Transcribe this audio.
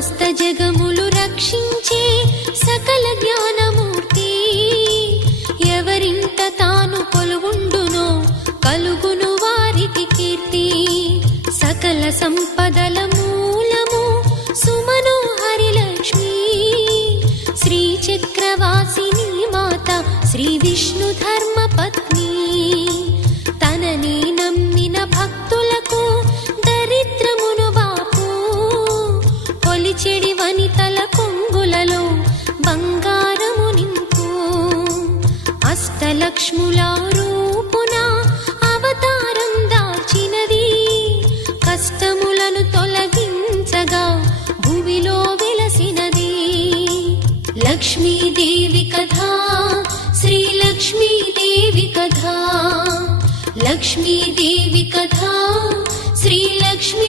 సమస్త జగములు రక్షించే సకల జ్ఞానమూర్తి. ఎవరింట తాను కొలువుండునో కలుగును వారికి కీర్తి. సకల సంపదల మూలము సుమనోహరి లక్ష్మి. శ్రీ చక్రవాసిని మాత శ్రీ విష్ణు ధర్మ పత్ని చెడి వనితల కొంగులలో బంగారము నింపు. అష్టలక్ష్ముల రూపున అవతారం దాచినది. కష్టములను తొలగించగా భూమిలో వెలసినది. లక్ష్మీదేవి కథ శ్రీ లక్ష్మీదేవి కథ లక్ష్మీదేవి కథ